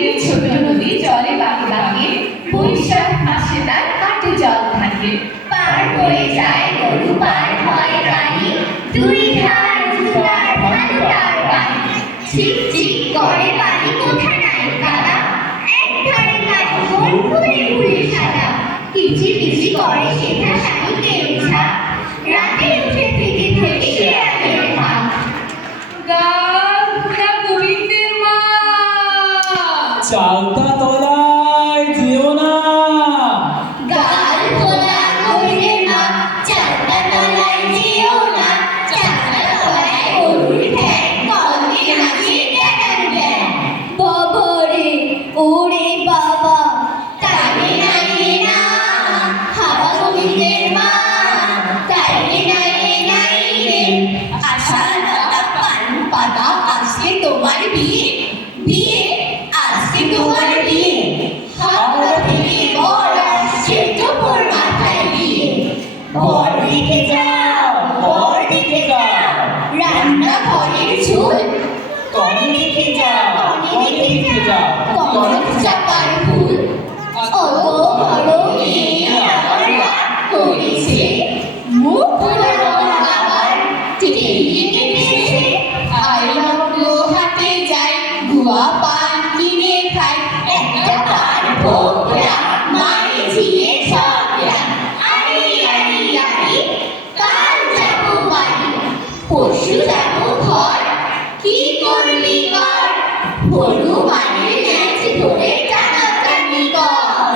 নদীর ছোট নদী জলে বাঁকে বাঁকে, বৈশাখ মাসে তার কাটে জল থাকে। পার হয়ে যায় গরু, পার হয় গাড়ি, দুই ধার জোয়ার ভালো তার বাড়ি। ঝিক ঝিক করে বাড়ি, কোঠা নাই কাদা, এক ধারে কাজ ভোর ফুলে ফুলে সাদা। কিচি কিচি করে সেথা শালিকের ঝাঁক, রাতে উঠে থেকে থেকে শেয়ালের হাঁক। গোবিন্দের মা চালতা তলায় যেও না। গাল ভোলা গোবিন্দের মা, চালতা তলায় যেও না। চালতা তলায় গরুর ঠ্যাং, কলকে নাচে ড্যাং ড্যাং। বাবা রে, ওরে বাবা, তাইরে নাইরে না, হাওয়া গোবিন্দের মা, তাইরে নাইরে নাইরে। আশা লতা পান পাতা, আজকে তোমার বিয়ে, বিয়ে, আজকে তোমার বিয়ে। হাওড়া থেকে বর আসছে, তোর মাথায় দিয়ে। বর দেখে যাও, বর দেখে যাও, রান্না ঘরের ঝোল। কনে দেখে যাও, কনে দেখে যাও, কনক চাপার ফুল। অত বড় মেয়ে আমার রাগ করেছে, মুখ পুরানো আবার টেনে কেটেছে। আইলাম হাতে যাই, গুয়া পান কিনে খাই, একটা পান ভোগরা মায়ে ঝিয়ে সবরা। আরে আরে আরে, কাল যাবো বাড়ি, পরশু যাবো ঘর, কি করবি কর, হনুমানের ন্যাচ ধরে টানাটানি কর।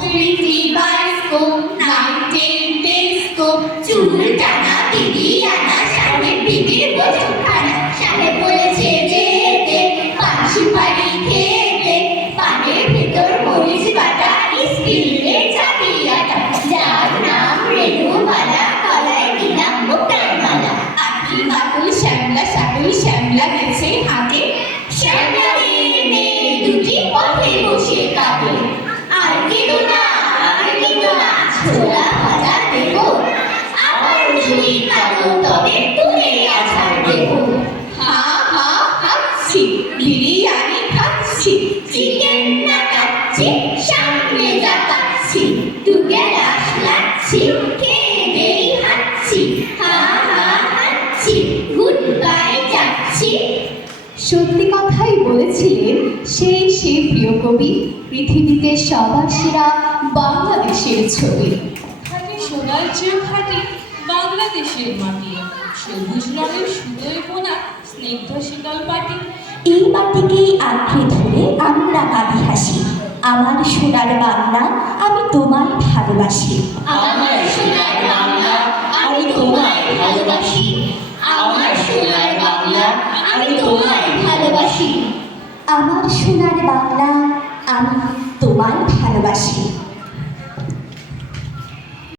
উইকলি বায়োস্কোপ, নাইটের টেলিস্কোপ, চুল টানা দিদি আনা, সাহেব বিবির বচনখানা। সাহেব বলেছে যেতে, পান সুপারি খেতে, পানের ভেতর মরিচ বাটা, স্টিলের চাবি আটা। যার নাম রেণুবালা, গলায় দিলাম মুক্তার মালা। আখি বাকুল শ্যামলা সাকুল, শ্যামলা গেছে হাটে, শ্যামলা মেয়ে দুটি পথে বসে কাঁদে। আর কেঁদো না, আর কেঁদো না, ছোলা ভাজা দেবো, আবার যদি কাঁদো তবে তুলে আছাড় দেবো। হা হা হাসছি, বিরিয়ানি খাচ্ছি, চিকেন না কাচ্ছি, সামনে যাচ্ছি, তুকে রাস লাগছি, খেয়ে দেই হাঁটছি, হা হা হাঁটছি, গুড বাই যাচ্ছি। সত্যি কথাই বলেছিলেন সেই প্রিয় কবি, পৃথিবীতে সবার সেরা বাংলাদেশের ছবি। খাঁটি সোনার চেয়েও খাঁটি বাংলাদেশের মাটি, সবুজ রঙের সুতোয় বোনা স্নিগ্ধ শীতল পাটি। এই মাটিকেই আঁকড়ে ধরে আমরা কাঁদি হাসি, আমার সোনার বাংলা আমি তোমায় ভালোবাসি। আমার সোনার বাংলা আমি তোমায় ভালোবাসি, আমার সোনার বাংলা আমি তোমায় ভালোবাসি, আমার সোনার বাংলা আমি তোমায় ভালোবাসি।